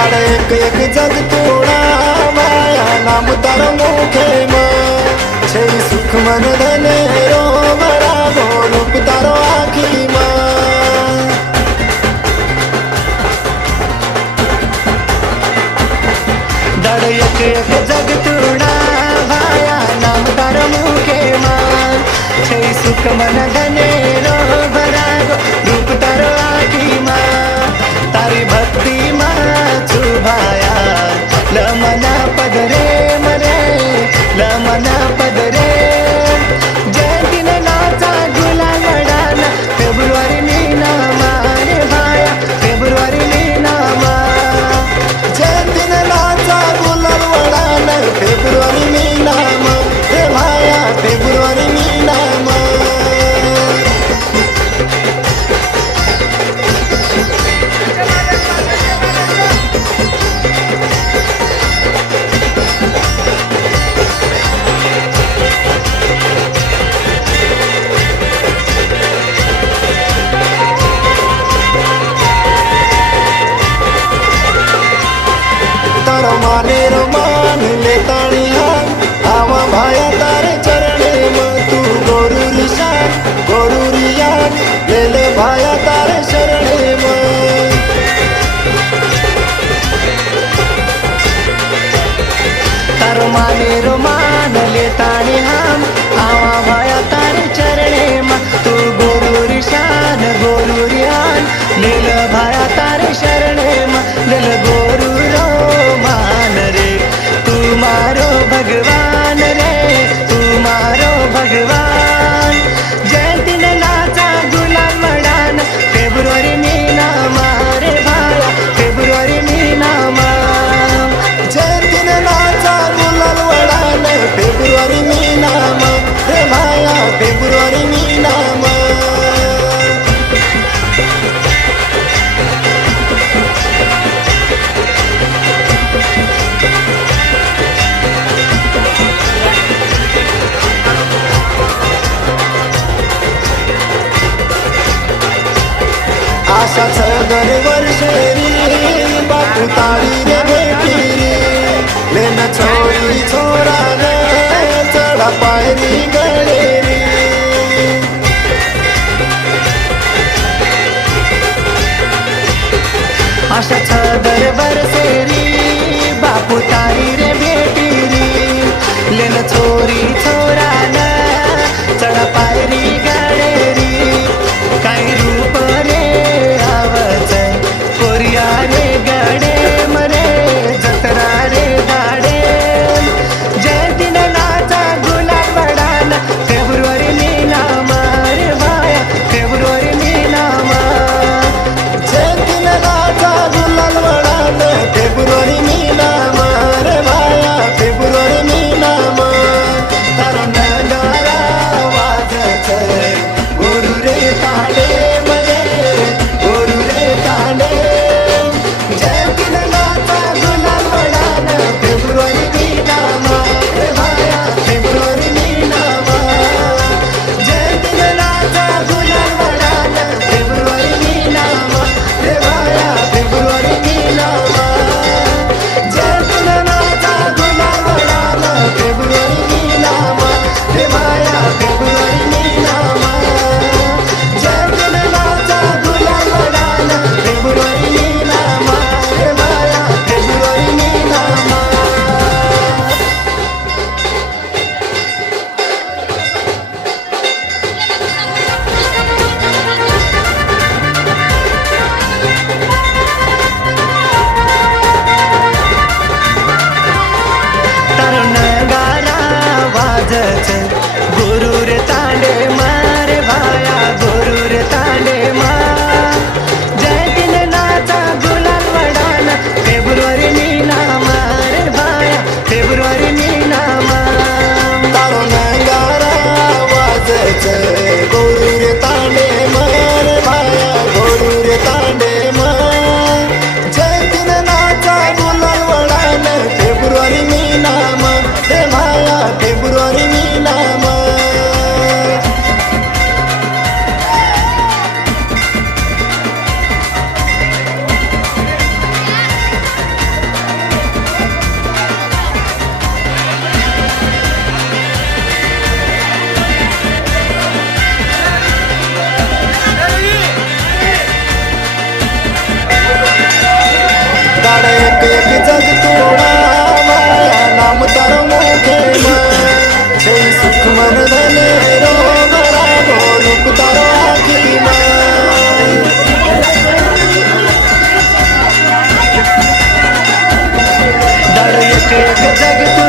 दाड़ एक एक जग तोड़ा माया नाम तार मुखे में छे सुख मन धने रो बड़ा गो रूप तारो आखी में दाड़ एक एक जग तोड़ा माया नाम तार मुखे में छे सुख मन धने रो बड़ा गो रूप तारो आखी में तारी भक्ति में छुभाया लमना पदरे मरे लमना पदरे जयंती ने नाचा गुलाल लडाना फेब्रुवारी मीना मारे भाया फेब्रुवारी मीना मा जयंती ने नाचा गुलाल वडाना फेब्रुवारी मीना में रे भाया फेब्रुवारी मीना में तारो माने रो मान ले ताड़िया आवा भाया तारे चरणे में तू गोरू रिशान गोरू रियान ले ले भाया तारे शरणे में तारो माने रो मान ले ताणी हम आवा भाया तारे चरणे मा तू गोरू रिशान गोरू रियान लील भाया तारे शरणे मा लील गोरू रो मान रे तू मारो भगवान रे तू मारो भगवान जयंती ने नाचा गुलाल मडान फेब्रुवारी मीना मारे भाया फेब्रुवारी मीना मा जयंती ने नाचा गुलाल वडाना फेब्रुवारी मीना में रे भाया फेब्रुवारी मीना में आशा छगर वर्षेरी बापू तारी रे भेटीरी लेन छोरी छोरा ने चढ़ा पायरी गड़ेरी आशा छदर बरसेरी बापू तारी रे भेटीरी लेन छोरी छोरा न चढा पायरी गाडेरी काही रूप रे आवच कोरिया रे गाडे मरे जत्रा रे गाडे जयंती ने नाचा गुलाल वडाना फेब्रुवारी मीना मारे भाया फेब्रुवारी मीना मा जयंती ने नाचा गुलाल वडाना फेब्रुवारी मीना में रे भाया फेब्रुवारी मीना में तारो नंद एक जग